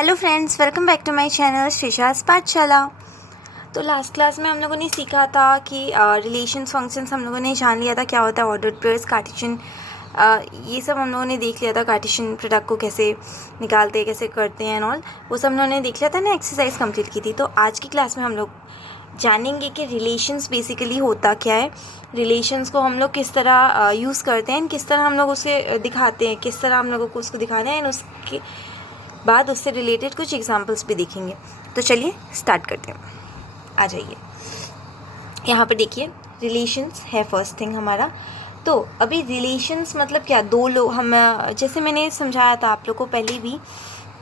Hello friends, welcome back to my channel श्रीशास पाठशाला। तो last class में हम लोगों ने सीखा था कि रिलेशंस फंक्शंस हम लोगों ने जान लिया था क्या होता है, ऑर्डर्ड पेयर्स, कार्टेशियन, ये सब हम लोगों ने देख लिया था। कार्टेशियन प्रोडक्ट को कैसे निकालते हैं, कैसे करते हैं एंड ऑल, वो सब हम लोगों ने देख लिया था ना, एक्सरसाइज कंप्लीट की थी। तो आज की क्लास में हम लोग जानेंगे कि रिलेशंस बेसिकली होता क्या है, रिलेशंस को हम लोग किस तरह यूज़ करते हैं, किस तरह हम लोग उसे दिखाते हैं, किस तरह हम लोगों को उसको दिखाना है, एंड उसके बाद उससे रिलेटेड कुछ एग्जांपल्स भी देखेंगे। तो चलिए स्टार्ट करते हैं, आ जाइए। यहाँ पर देखिए रिलेशंस है फर्स्ट थिंग हमारा। तो अभी रिलेशंस मतलब क्या, दो लोग, हम जैसे मैंने समझाया था आप लोग को पहले भी,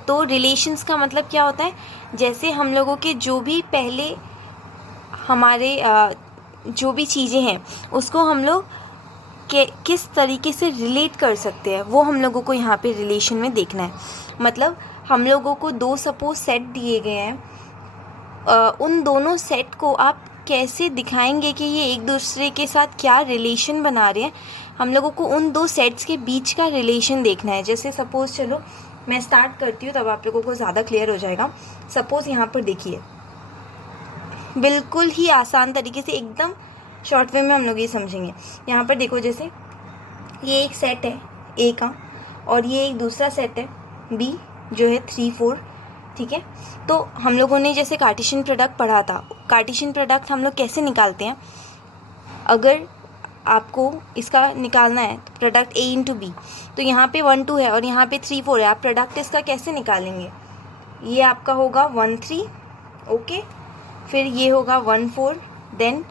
तो रिलेशंस का मतलब क्या होता है, जैसे हम लोगों के जो भी पहले हमारे जो भी चीज़ें हैं उसको हम लोग किस तरीके से रिलेट कर सकते हैं, वो हम लोगों को यहाँ पे रिलेशन में देखना है। मतलब हम लोगों को दो सपोज सेट दिए गए हैं, उन दोनों सेट को आप कैसे दिखाएंगे कि ये एक दूसरे के साथ क्या रिलेशन बना रहे हैं, हम लोगों को उन दो सेट्स के बीच का रिलेशन देखना है। जैसे सपोज़, चलो मैं स्टार्ट करती हूँ तब आप लोगों को ज़्यादा क्लियर हो जाएगा। सपोज़ यहाँ पर देखिए, बिल्कुल ही आसान तरीके से एकदम शॉर्ट वे में हम लोग ये समझेंगे। यहाँ पर देखो, जैसे ये एक सेट है ए का और ये एक दूसरा सेट है बी जो है 3, 4, ठीक है। तो हम लोगों ने जैसे कार्टेशियन प्रोडक्ट पढ़ा था, कार्टेशियन प्रोडक्ट हम लोग कैसे निकालते हैं, अगर आपको इसका निकालना है तो प्रोडक्ट ए इंटू बी, तो यहाँ पे 1, 2 है और यहाँ पे 3, 4 है, आप प्रोडक्ट इसका कैसे निकालेंगे, ये आपका होगा 1, 3, ओके, फिर ये होगा 1, 4, देन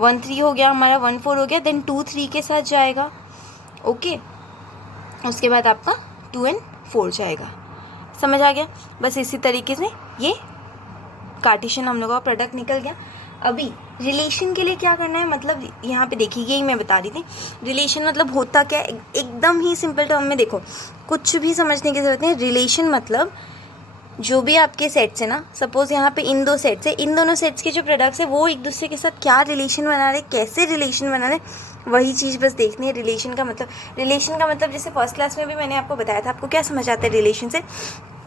1, 3 हो गया हमारा, 1, 4 हो गया, देन 2, 3 के साथ जाएगा, ओके, उसके बाद आपका 2 and 4 जाएगा। समझ आ गया? बस इसी तरीके से ये कार्टेशियन हम लोगों का प्रोडक्ट निकल गया। अभी रिलेशन के लिए क्या करना है, मतलब यहाँ पे देखिए, यही मैं बता रही थी, रिलेशन मतलब होता क्या है, एकदम ही सिंपल टर्म में देखो, कुछ भी समझने की ज़रूरत नहीं। रिलेशन मतलब जो भी आपके सेट्स है ना, सपोज़ यहाँ पे इन दो सेट्स है, इन दोनों सेट्स के जो प्रोडक्ट्स है वो एक दूसरे के साथ क्या रिलेशन बना रहे, कैसे रिलेशन बना रहे, वही चीज़ बस देखनी है। रिलेशन का मतलब जैसे फर्स्ट क्लास में भी मैंने आपको बताया था, आपको क्या समझ आता है रिलेशन से,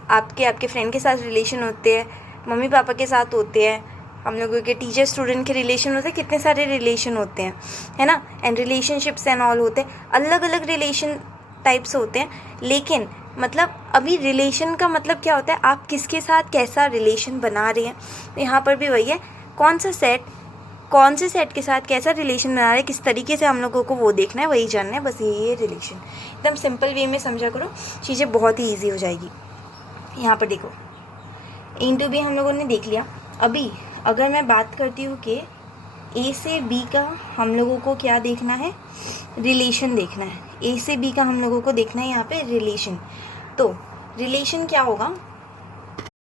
आपके फ्रेंड के साथ रिलेशन होते हैं, मम्मी पापा के साथ होते हैं, हम लोगों के टीचर स्टूडेंट के रिलेशन होते हैं, कितने सारे रिलेशन होते हैं, है ना, एंड रिलेशनशिप्स एंड ऑल होते हैं, अलग अलग रिलेशन टाइप्स होते हैं। लेकिन मतलब अभी रिलेशन का मतलब क्या होता है, आप किसके साथ कैसा रिलेशन बना रहे हैं। तो यहाँ पर भी वही है, कौन से सेट के साथ कैसा रिलेशन बना रहे हैं, किस तरीके से हम लोगों को वो देखना है, वही जानना है। बस यही है रिलेशन। एकदम सिंपल वे में समझा करो, चीज़ें बहुत ही ईजी हो जाएगी। यहाँ पर देखो, इंटू बी हम लोगों ने देख लिया। अभी अगर मैं बात करती हूँ कि ए से बी का हम लोगों को क्या देखना है, रिलेशन देखना है। ए से बी का हम लोगों को देखना है यहाँ पे रिलेशन। तो रिलेशन क्या होगा,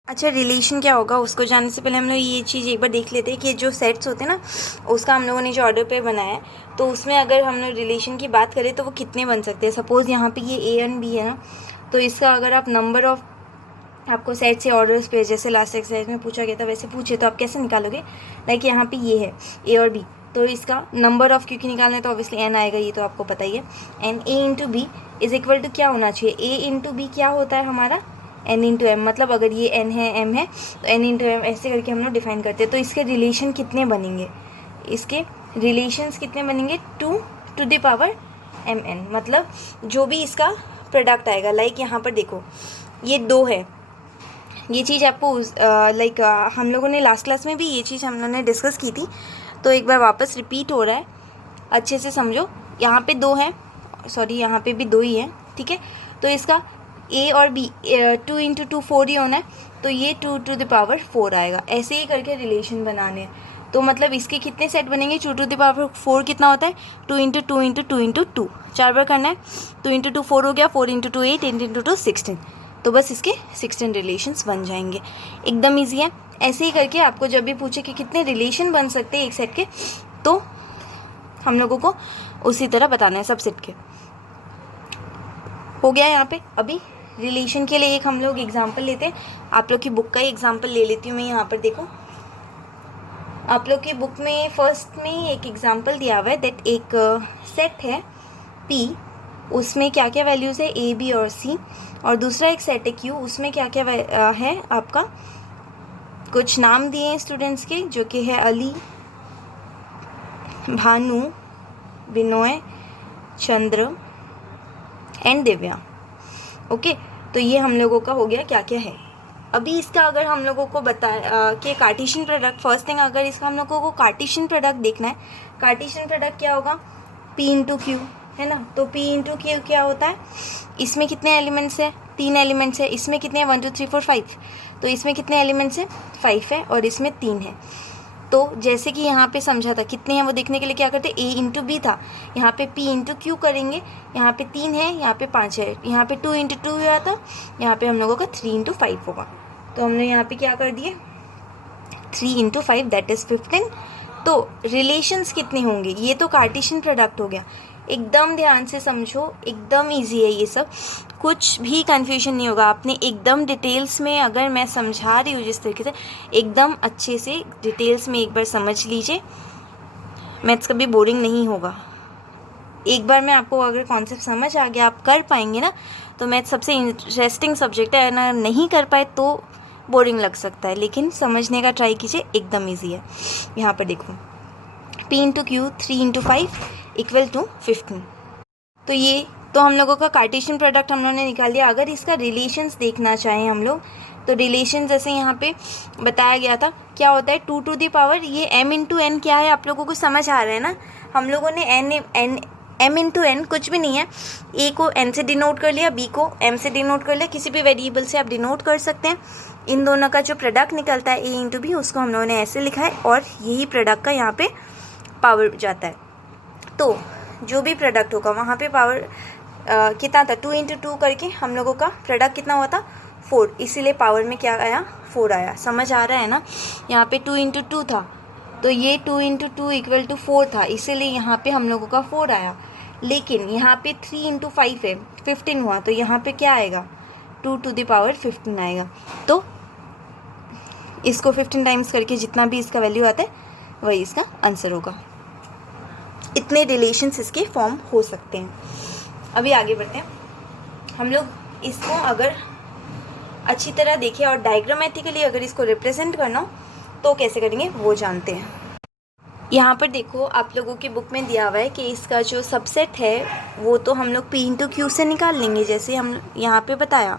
अच्छा रिलेशन क्या होगा उसको जानने से पहले हम लोग ये चीज़ एक बार देख लेते हैं कि जो सेट्स होते हैं ना, उसका हम लोगों ने जो ऑर्डर पे बनाया है, तो उसमें अगर हम लोग रिलेशन की बात करें तो वो कितने बन सकते हैं। सपोज़ यहाँ पे ये ए एंड बी है ना, तो इसका अगर आप नंबर ऑफ, आपको सेट से ऑर्डर्स पे जैसे लास्ट एक्सरसाइज में पूछा गया था वैसे पूछे, तो आप कैसे निकालोगे, लाइक यहाँ पे ये है ए और बी, तो इसका नंबर ऑफ क्योंकि निकालना है तो ऑब्वियसली एन आएगा, ये तो आपको पता ही है। N A into B is equal to क्या होना चाहिए, ए इंटू बी क्या होता है हमारा, एन इंटू एम। मतलब अगर ये एन है एम है तो एन इंटू एम, ऐसे करके हम लोग डिफाइन करते हैं। तो इसके रिलेशन कितने बनेंगे, इसके रिलेशंस कितने बनेंगे, 2 to the power M N, मतलब जो भी इसका प्रोडक्ट आएगा। लाइक यहाँ पर देखो ये 2 है, ये चीज़ आपको लाइक हम लोगों ने लास्ट क्लास में भी ये चीज़ हम लोगों ने डिस्कस की थी, तो एक बार वापस रिपीट हो रहा है, अच्छे से समझो। यहाँ पे 2 है, सॉरी यहाँ पे भी 2 ही है, ठीक है। तो इसका ए और बी 2 इंटू 2 4 ही होना है, तो ये 2 टू द पावर 4 आएगा। ऐसे ही करके रिलेशन बनाने हैं। तो मतलब इसके कितने सेट बनेंगे, 2 टू द पावर 4 कितना होता है, 2 इंटू 2 इंटू 2 इंटू 2, 4 बार करना है। 2 इंटू 2 4 हो गया, 4 इंटू 2 8, 8 इंटू 2 16, तो बस इसके 16 रिलेशंस बन जाएंगे। एकदम ईजी है। ऐसे ही करके आपको जब भी पूछे कि कितने रिलेशन बन सकते हैं एक सेट के, तो हम लोगों को उसी तरह बताना है सब सेट के। हो गया यहाँ पे। अभी रिलेशन के लिए एक हम लोग एग्जाम्पल लेते हैं, आप लोग की बुक का ही एग्जाम्पल ले लेती हूँ मैं। यहाँ पर देखो, आप लोग की बुक में फर्स्ट में एक एग्जाम्पल दिया हुआ है दैट एक सेट है P उसमें क्या क्या वैल्यूज़ है, ए बी और सी। और दूसरा एक सेट है क्यू, उसमें क्या क्या है आपका, कुछ नाम दिए हैं स्टूडेंट्स के, जो कि है अली, भानु, विनोय, चंद्र एंड दिव्या। ओके, तो ये हम लोगों का हो गया क्या क्या है। अभी इसका अगर हम लोगों को बताया कि कार्टेशियन प्रोडक्ट, फर्स्ट थिंग अगर इसका हम लोगों को कार्टेशियन प्रोडक्ट देखना है, कार्टेशियन प्रोडक्ट क्या होगा, P इंटू क्यू, है ना। तो P इंटू क्यू क्या होता है, इसमें कितने एलिमेंट्स है, 3 एलिमेंट्स है, इसमें कितने हैं 1 2 3 4 5, तो इसमें कितने एलिमेंट्स हैं 5 है और इसमें 3 है। तो जैसे कि यहाँ पे समझा था कितने हैं वो देखने के लिए क्या करते, A इंटू बी था, यहाँ पे P इंटू क्यू करेंगे, यहाँ पे 3 है, यहाँ पे 5 है, यहाँ पे 2 इंटू 2 हुआ था, यहाँ पे हम लोगों का 3 इंटू 5 होगा। तो हमने यहाँ पे क्या कर दिए 3 इंटू 5 दैट इज़ 15। तो रिलेशंस कितने होंगे, ये तो कार्टेशियन प्रोडक्ट हो गया। एकदम ध्यान से समझो, एकदम इजी है ये सब, कुछ भी कन्फ्यूजन नहीं होगा। आपने एकदम डिटेल्स में, अगर मैं समझा रही हूँ जिस तरीके से, एकदम अच्छे से डिटेल्स में एक बार समझ लीजिए, मैथ्स कभी बोरिंग नहीं होगा। एक बार में आपको अगर कॉन्सेप्ट समझ आ गया, आप कर पाएंगे ना, तो मैथ्स सबसे इंटरेस्टिंग सब्जेक्ट है ना। नहीं कर पाए तो बोरिंग लग सकता है, लेकिन समझने का ट्राई कीजिए, एकदम ईजी है। यहाँ पर देखो P into Q 3 into 5 equal to 15। तो ये तो हम लोगों का कार्टेशियन प्रोडक्ट हम लोगों ने निकाल दिया। अगर इसका रिलेशंस देखना चाहें हम लोग, तो रिलेशन जैसे यहाँ पे बताया गया था, क्या होता है 2 टू द पावर, ये m इंटू एन क्या है, आप लोगों को समझ आ रहा है ना। हम लोगों ने m इंटू एन कुछ भी नहीं है, a को n से डिनोट कर लिया, b को m से डिनोट कर लिया, किसी भी वेरिएबल से आप डिनोट कर सकते हैं। इन दोनों का जो प्रोडक्ट निकलता है a इंटू बी, उसको हम लोगों ने ऐसे लिखा है, और यही प्रोडक्ट का यहाँ पे पावर जाता है। तो जो भी प्रोडक्ट होगा वहाँ पे पावर कितना था, 2 इंटू 2 करके हम लोगों का प्रोडक्ट कितना हुआ था 4, इसीलिए पावर में क्या आया 4 आया। समझ आ रहा है ना। यहाँ पे 2 इंटू 2 था, तो ये 2 इंटू 2 इक्वल टू 4 था, इसीलिए यहाँ पे हम लोगों का 4 आया। लेकिन यहाँ पे 3 इंटू 5 है, 15 हुआ, तो यहाँ पे क्या आएगा 2 टू द पावर 15 आएगा। तो इसको 15 टाइम्स करके जितना भी इसका वैल्यू आता है वही इसका आंसर होगा। इतने रिलेशंस इसके फॉर्म हो सकते हैं। अभी आगे बढ़ते हैं। हम लोग इसको अगर अच्छी तरह देखें और डायग्रामेटिकली अगर इसको रिप्रेजेंट करना हो तो कैसे करेंगे वो जानते हैं। यहाँ पर देखो आप लोगों की बुक में दिया हुआ है कि इसका जो सबसेट है वो तो हम लोग P इंटू क्यू से निकाल लेंगे, जैसे हम यहाँ पे बताया।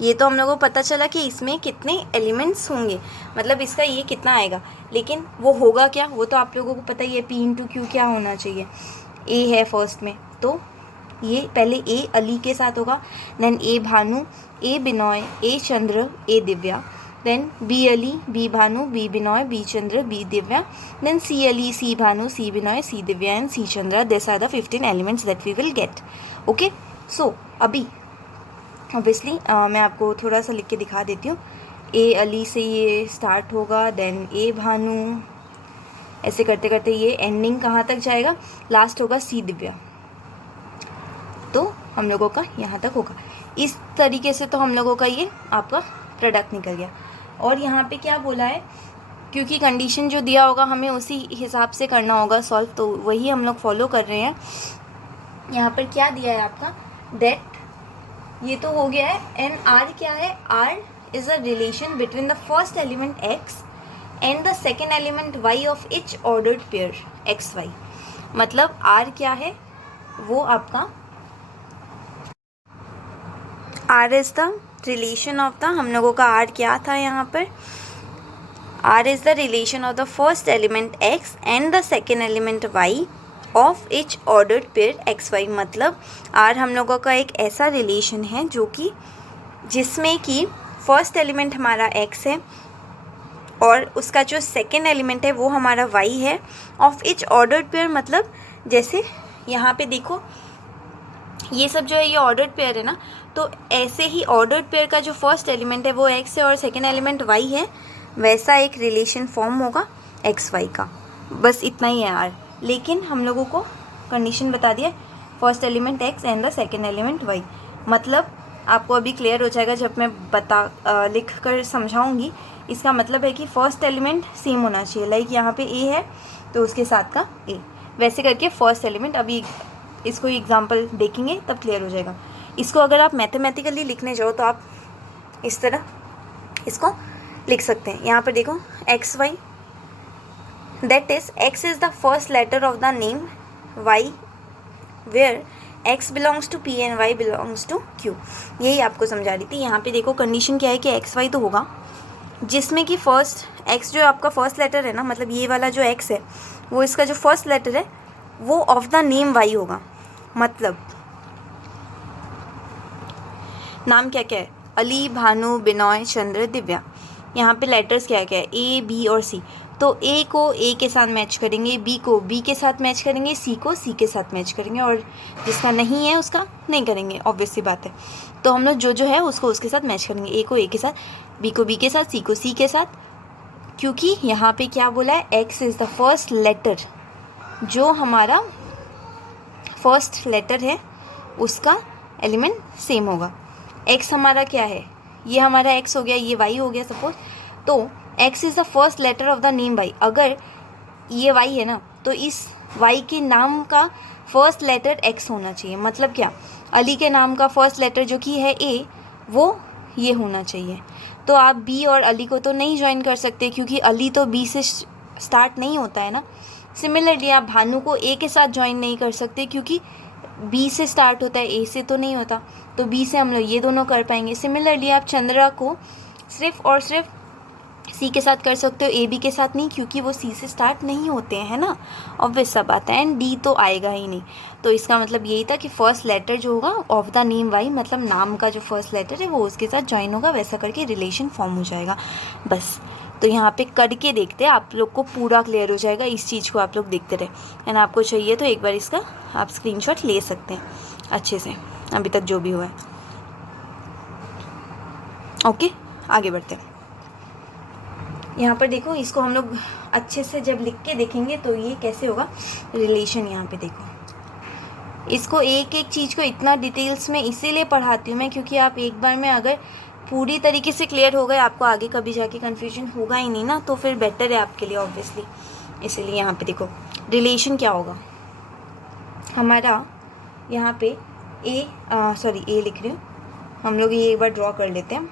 ये तो हम लोगों को पता चला कि इसमें कितने एलिमेंट्स होंगे, मतलब इसका ये कितना आएगा, लेकिन वो होगा क्या वो तो आप लोगों को पता ही है। P इंटू क्यू क्या होना चाहिए, A है फर्स्ट में, तो ये पहले A अली के साथ होगा, then A Bhanu, A Binoy, A Chandra, A Divya, then B Ali, B Bhanu, B Binoy, B Chandra, B Divya, then C Ali, C Bhanu, C Binoy, C Divya and C Chandra. These are the 15 elements that we will get. Okay, so अभी obviously मैं आपको थोड़ा सा लिख के दिखा देती हूँ। A Ali से ये स्टार्ट होगा, then A भानु, ऐसे करते करते ये एंडिंग कहाँ तक जाएगा, लास्ट होगा C दिव्या। तो हम लोगों का यहाँ तक होगा। इस तरीके से तो हम लोगों का ये आपका प्रोडक्ट निकल गया। और यहाँ पे क्या बोला है, क्योंकि कंडीशन जो दिया होगा हमें उसी हिसाब से करना होगा सॉल्व, तो वही हम लोग फॉलो कर रहे हैं। यहाँ पर क्या दिया है आपका, दैट, ये तो हो गया है। एंड आर क्या है, R is a relation between the first element x and the second element y of each ordered pair X Y. मतलब आर क्या है, वो आपका R is the relation of the, हम लोगों का आर क्या था यहाँ पर, R is the relation of the first element x and the second element y of each ordered pair X Y. मतलब आर हम लोगों का एक ऐसा रिलेशन है जो कि जिसमें कि फर्स्ट एलिमेंट हमारा x है और उसका जो सेकेंड एलिमेंट है वो हमारा y है, ऑफ इच ऑर्डर्ड पेयर। मतलब जैसे यहाँ पे देखो ये सब जो है ये ऑर्डर्ड पेयर है ना, तो ऐसे ही ऑर्डर्ड पेयर का जो फर्स्ट एलिमेंट है वो x है और सेकेंड एलिमेंट y है, वैसा एक रिलेशन फॉर्म होगा एक्स वाई का। बस इतना ही है आर। लेकिन हम लोगों को कंडीशन बता दिया, first element x and the second element y। मतलब आपको अभी क्लियर हो जाएगा जब मैं लिख कर समझाऊंगी। इसका मतलब है कि फर्स्ट एलिमेंट सेम होना चाहिए, लाइक यहाँ पे a है तो उसके साथ का a, वैसे करके फर्स्ट एलिमेंट। अभी इसको एग्जाम्पल देखेंगे तब क्लियर हो जाएगा। इसको अगर आप मैथमेटिकली लिखने जाओ तो आप इस तरह इसको लिख सकते हैं। यहाँ पर देखो X Y, that is X is the first letter of the name Y where X belongs to P and Y belongs to Q. यही आपको समझा रही थी। यहाँ पे देखो कंडीशन क्या है कि एक्स वाई तो होगा जिसमें कि फर्स्ट एक्स जो आपका फर्स्ट लेटर है ना, मतलब ये वाला जो एक्स है वो इसका जो फर्स्ट लेटर है वो ऑफ द नेम वाई होगा। मतलब नाम क्या क्या है, अली, भानु, बिनॉय, चंद्र, दिव्या। यहाँ पे लेटर्स क्या क्या है, ए, बी और सी। तो ए को ए के साथ मैच करेंगे, बी को बी के साथ मैच करेंगे, सी को सी के साथ मैच करेंगे, और जिसका नहीं है उसका नहीं करेंगे, ऑब्वियस सी बात है। तो हम लोग जो है उसको उसके साथ मैच करेंगे, ए को ए के साथ, बी को बी के साथ, सी को सी के साथ, क्योंकि यहाँ पे क्या बोला है, X is the first letter, जो हमारा फर्स्ट लेटर है उसका एलिमेंट सेम होगा। एक्स हमारा क्या है, ये हमारा एक्स हो गया, ये वाई हो गया सपोज। तो X is the first letter of the name Y. अगर ये वाई है ना तो इस वाई के नाम का फर्स्ट लेटर एक्स होना चाहिए। मतलब क्या, अली के नाम का फर्स्ट लेटर जो कि है ए, वो ये होना चाहिए। तो आप बी और अली को तो नहीं ज्वाइन कर सकते क्योंकि अली तो बी से स्टार्ट नहीं होता है ना। सिमिलरली आप भानु को ए के साथ ज्वाइन नहीं कर सकते क्योंकि बी से स्टार्ट होता है, ए से तो नहीं होता। तो बी से हम लोग ये दोनों कर पाएंगे। सिमिलरली आप चंद्रा को सिर्फ और सिर्फ सी के साथ कर सकते हो, ए बी के साथ नहीं, क्योंकि वो सी से स्टार्ट नहीं होते हैं, है ना, ऑब्वियस सा बात है। एंड डी तो आएगा ही नहीं। तो इसका मतलब यही था कि फर्स्ट लेटर जो होगा ऑफ द नेम वाई, मतलब नाम का जो फर्स्ट लेटर है वो उसके साथ ज्वाइन होगा, वैसा करके रिलेशन फॉर्म हो जाएगा बस। तो यहाँ पे करके देखते हैं, आप लोग को पूरा क्लियर हो जाएगा। इस चीज़ को आप लोग देखते रहे, एंड आपको चाहिए तो एक बार इसका आप स्क्रीनशॉट ले सकते हैं अच्छे से, अभी तक जो भी हुआ है। ओके, आगे बढ़ते हैं। यहाँ पर देखो, इसको हम लोग अच्छे से जब लिख के देखेंगे तो ये कैसे होगा रिलेशन। यहाँ पे देखो, इसको एक एक चीज़ को इतना डिटेल्स में इसीलिए पढ़ाती हूँ मैं क्योंकि आप एक बार में अगर पूरी तरीके से क्लियर हो गए, आपको आगे कभी जाके कन्फ्यूजन होगा ही नहीं ना, तो फिर बेटर है आपके लिए ऑब्वियसली। इसीलिए यहाँ पे देखो रिलेशन क्या होगा हमारा, यहाँ पे ए लिख रही हूँ, हम लोग ये एक बार ड्रॉ कर लेते हैं।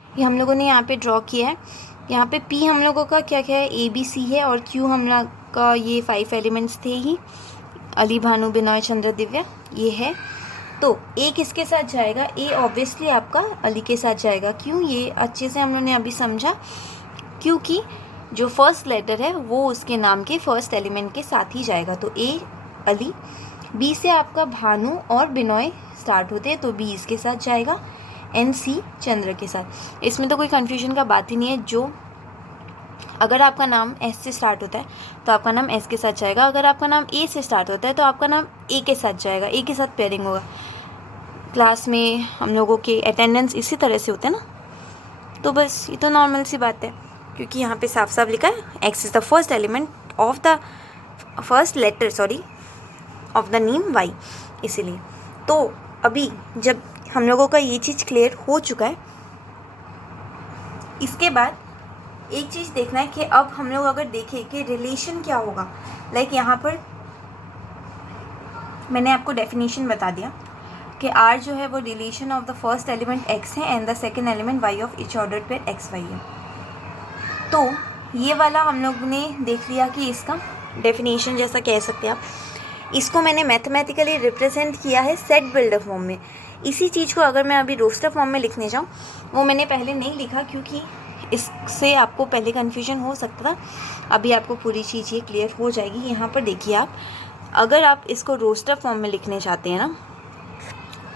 ये हम लोगों ने यहाँ पे ड्रॉ किया है। यहाँ पे पी हम लोगों का क्या क्या है, ए बी सी है, और क्यू हम लोग का ये 5 एलिमेंट्स थे ही, अली, भानु, बिनॉय, चंद्र, दिव्या, ये है। तो ए किसके साथ जाएगा, ए ऑब्वियसली आपका अली के साथ जाएगा। क्यों, ये अच्छे से हम लोगों ने अभी समझा, क्योंकि जो फर्स्ट लेटर है वो उसके नाम के फर्स्ट एलिमेंट के साथ ही जाएगा। तो ए अली, बी से आपका भानु और बिनॉय स्टार्ट होते हैं तो बी इसके साथ जाएगा, एन सी चंद्र के साथ। इसमें तो कोई कन्फ्यूजन का बात ही नहीं है। जो अगर आपका नाम एस से स्टार्ट होता है तो आपका नाम एस के साथ जाएगा, अगर आपका नाम ए से स्टार्ट होता है तो आपका नाम ए के साथ जाएगा, ए के साथ पेयरिंग होगा। क्लास में हम लोगों के अटेंडेंस इसी तरह से होते हैं ना। तो बस ये तो नॉर्मल सी बात है, क्योंकि यहाँ पे साफ साफ लिखा है X is the first element of the first letter of the name Y, इसीलिए। तो अभी जब हम लोगों का ये चीज़ क्लियर हो चुका है, इसके बाद एक चीज़ देखना है कि अब हम लोग अगर देखें कि रिलेशन क्या होगा, लाइक यहाँ पर मैंने आपको डेफिनेशन बता दिया कि आर जो है वो relation of the first element X है and the second element Y of each order pair X Y है। तो ये वाला हम लोग ने देख लिया कि इसका डेफिनेशन जैसा कह सकते हैं आप। इसको मैंने मैथमेटिकली रिप्रेजेंट किया है सेट बिल्डर फॉर्म में। इसी चीज़ को अगर मैं अभी रोस्टर फॉर्म में लिखने जाऊँ, वो मैंने पहले नहीं लिखा क्योंकि इससे आपको पहले कन्फ्यूजन हो सकता था। अभी आपको पूरी चीज़ ये क्लियर हो जाएगी। यहाँ पर देखिए आप, अगर आप इसको रोस्टर फॉर्म में लिखने चाहते हैं ना,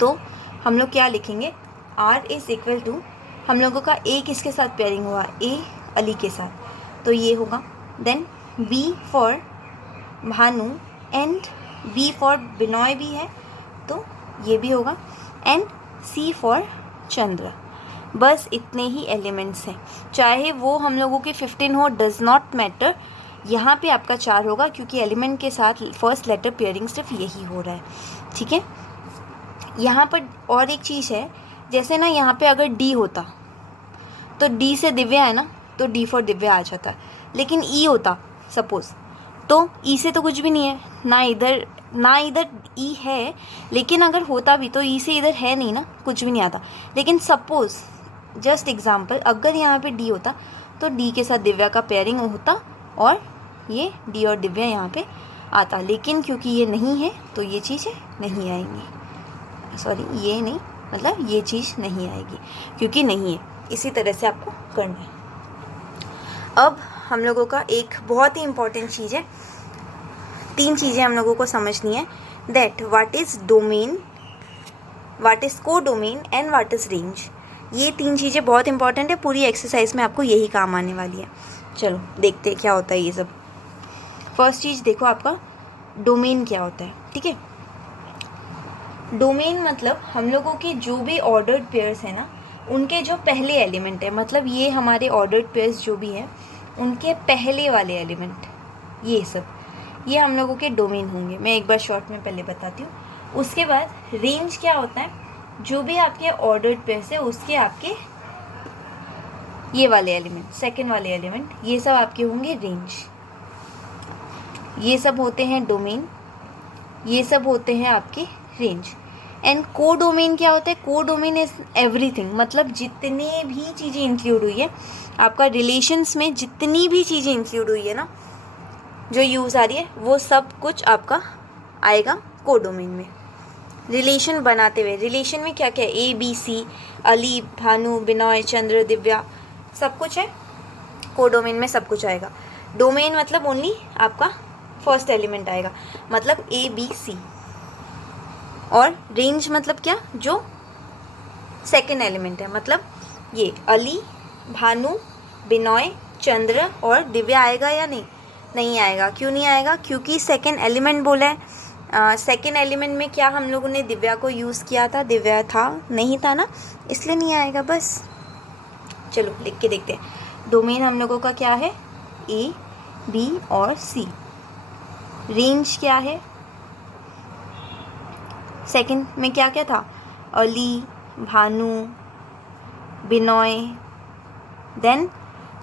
तो हम लोग क्या लिखेंगे, आर इज़ इक्वल टू, हम लोगों का ए किसके साथ पेयरिंग हुआ, ए अली के साथ, तो ये होगा। Then B for Bhanu and B for Binoy भी है तो ये भी होगा, एंड सी फॉर चंद्र। बस इतने ही एलिमेंट्स हैं, चाहे वो हम लोगों के 15 हो, डज नॉट मैटर। यहाँ पे आपका 4 होगा क्योंकि एलिमेंट के साथ फर्स्ट लेटर पेयरिंग सिर्फ यही हो रहा है, ठीक है। यहाँ पर और एक चीज़ है, जैसे ना यहाँ पे अगर डी होता तो डी से दिव्या है ना, तो डी फॉर दिव्या आ जाता, लेकिन ई होता सपोज़, तो ई से तो कुछ भी नहीं है, ना इधर ई है, लेकिन अगर होता भी तो ई से इधर है नहीं ना, कुछ भी नहीं आता। लेकिन सपोज़ जस्ट एग्जांपल, अगर यहाँ पे डी होता तो डी के साथ दिव्या का पेयरिंग होता और ये डी और दिव्या यहाँ पे आता, लेकिन क्योंकि ये नहीं है तो ये चीज़ें नहीं आएंगी। सॉरी, ये नहीं, मतलब ये चीज़ नहीं आएगी क्योंकि नहीं है। इसी तरह से आपको करना है। अब हम लोगों का एक बहुत ही इम्पॉर्टेंट चीज़ है, 3 चीज़ें हम लोगों को समझनी है, that what is domain, what is codomain and what is range. ये 3 चीज़ें बहुत इंपॉर्टेंट है, पूरी एक्सरसाइज में आपको यही काम आने वाली है। चलो देखते हैं क्या होता है ये सब। फर्स्ट चीज़ देखो, आपका डोमेन क्या होता है, ठीक है। डोमेन मतलब हम लोगों के जो भी ऑर्डर्ड पेयर्स हैं ना, उनके जो पहले एलिमेंट है, मतलब ये हमारे ऑर्डर्ड पेयर्स जो भी हैं उनके पहले वाले एलिमेंट, ये सब, ये हम लोगों के डोमेन होंगे। मैं एक बार शॉर्ट में पहले बताती हूँ। उसके बाद रेंज क्या होता है, जो भी आपके ऑर्डर्ड पेयर्स है उसके आपके ये वाले एलिमेंट, सेकंड वाले एलिमेंट, ये सब आपके होंगे रेंज। ये सब होते हैं डोमेन, ये सब होते हैं आपके रेंज। एंड को डोमेन क्या होता है, को डोमेन इज एवरीथिंग, मतलब जितने भी चीज़ें इंक्लूड हुई है आपका रिलेशंस में, जितनी भी चीज़ें इंक्लूड हुई है ना जो यूज़ आ रही है, वो सब कुछ आपका आएगा को डोमेन में। रिलेशन बनाते हुए, रिलेशन में क्या क्या है, A B C, Ali, Bhanu, Binoy, Chandra, Divya, सब कुछ है, को डोमेन में सब कुछ आएगा। डोमेन मतलब ओनली आपका फर्स्ट एलिमेंट आएगा, मतलब ए बी सी। और रेंज मतलब क्या, जो सेकंड एलिमेंट है, मतलब ये अली, भानु, बिनॉय, चंद्र और दिव्या आएगा या नहीं, नहीं आएगा। क्यों नहीं आएगा, क्योंकि सेकंड एलिमेंट बोला है। सेकंड एलिमेंट में क्या हम लोगों ने दिव्या को यूज़ किया था, दिव्या था नहीं था ना, इसलिए नहीं आएगा बस। चलो लिख के देखते हैं। डोमेन हम लोगों का क्या है, ए बी और सी। रेंज क्या है, सेकंड में क्या क्या था, अली, भानु, बिनॉय, देन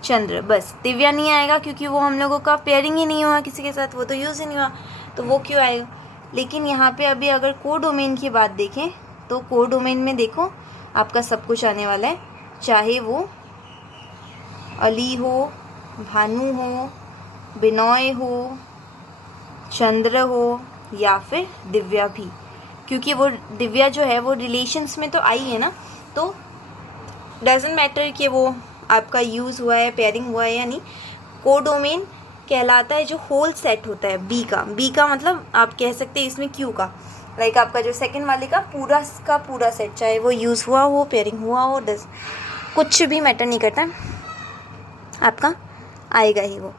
चंद्र, बस। दिव्या नहीं आएगा क्योंकि वो हम लोगों का पेयरिंग ही नहीं हुआ किसी के साथ, वो तो यूज़ ही नहीं हुआ, तो वो क्यों आएगा। लेकिन यहाँ पे अभी अगर को डोमेन की बात देखें तो को डोमेन में देखो आपका सब कुछ आने वाला है, चाहे वो अली हो, भानु हो, बिनॉय हो, चंद्र हो या फिर दिव्या भी, क्योंकि वो दिव्या जो है वो रिलेशंस में तो आई है ना, तो डजेंट मैटर कि वो आपका यूज़ हुआ है, पेयरिंग हुआ है या नहीं। को डोमेन कहलाता है जो होल सेट होता है बी का मतलब आप कह सकते हैं इसमें क्यू का, लाइक आपका जो सेकंड वाले का पूरा सेट, चाहे वो यूज़ हुआ हो, पेयरिंग हुआ हो, कुछ भी मैटर नहीं करता, आपका आएगा ही वो।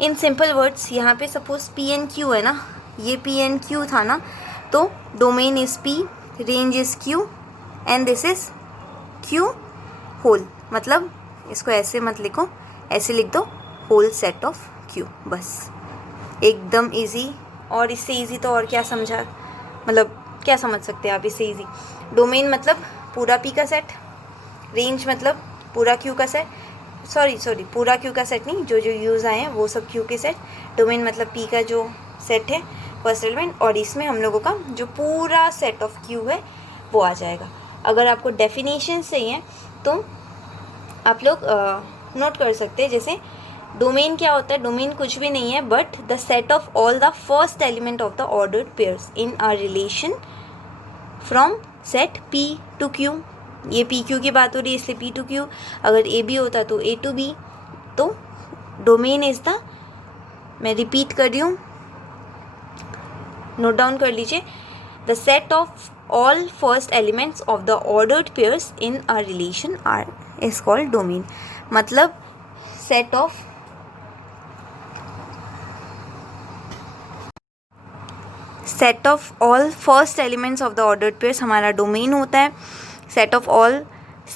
इन सिंपल वर्ड्स, यहाँ पे सपोज पी एन क्यू है ना, ये पी एन क्यू था ना, तो domain is P, range is Q and this is Q whole, मतलब इसको ऐसे मत लिखो, ऐसे लिख दो, होल सेट ऑफ क्यू, बस। एकदम इजी। और इससे इजी तो और क्या समझा, मतलब क्या समझ सकते हैं आप इससे इजी। डोमेन मतलब पूरा पी का सेट, रेंज मतलब पूरा क्यू का सेट, सॉरी पूरा क्यू का सेट नहीं, जो जो यूज़ आए हैं वो सब क्यू के सेट। डोमेन मतलब पी का जो सेट है फर्स्ट एलिमेंट, और इसमें हम लोगों का जो पूरा सेट ऑफ क्यू है वो आ जाएगा। अगर आपको डेफिनेशन चाहिए तो आप लोग नोट कर सकते हैं, जैसे डोमेन क्या होता है, डोमेन कुछ भी नहीं है but the set of all the first element of the ordered pairs in a relation from set P to Q. ये पी क्यू की बात हो रही है इसलिए पी टू क्यू, अगर ए बी होता तो ए टू बी। तो डोमेन इज द, मैं रिपीट कर रही हूँ, नोट डाउन कर लीजिए, the set of all first elements of the ordered pairs in a relation are is called domain। मतलब set of all first elements of the ordered pairs हमारा domain होता है। set of all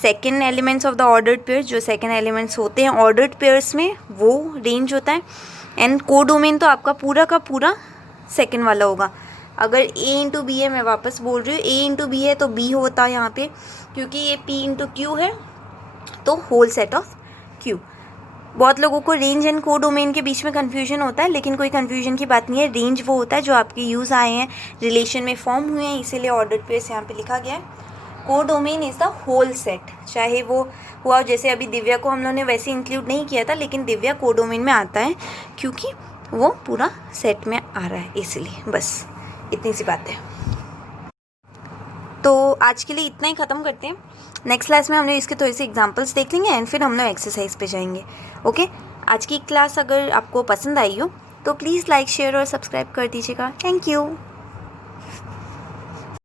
second elements of the ordered pairs, जो second elements होते हैं ordered pairs में, वो range होता है। एंड को डोमेन तो आपका पूरा का पूरा सेकेंड वाला होगा। अगर A इंटू बी है, मैं वापस बोल रही हूँ, A इंटू बी है तो B होता है यहाँ पे, क्योंकि ये P इंटू क्यू है तो होल सेट ऑफ Q। बहुत लोगों को रेंज एंड कोडोमेन के बीच में कन्फ्यूजन होता है, लेकिन कोई कन्फ्यूजन की बात नहीं है। रेंज वो होता है जो आपके यूज़ आए हैं, रिलेशन में फॉर्म हुए हैं, इसीलिए ऑर्डर प्लेस यहाँ पे लिखा गया है। Codomain is the whole set, चाहे वो हुआ जैसे अभी दिव्या को हम लोगों ने वैसे इंक्लूड नहीं किया था, लेकिन दिव्या कोडोमेन में आता है क्योंकि वो पूरा सेट में आ रहा है, इसलिए बस इतनी सी बात है। तो आज के लिए इतना ही ख़त्म करते हैं। नेक्स्ट क्लास में हम लोग इसके थोड़े से एग्जांपल्स देख लेंगे एंड फिर हम लोग एक्सरसाइज पे जाएंगे। ओके, आज की क्लास अगर आपको पसंद आई हो तो प्लीज़ लाइक, शेयर और सब्सक्राइब कर दीजिएगा। Thank you.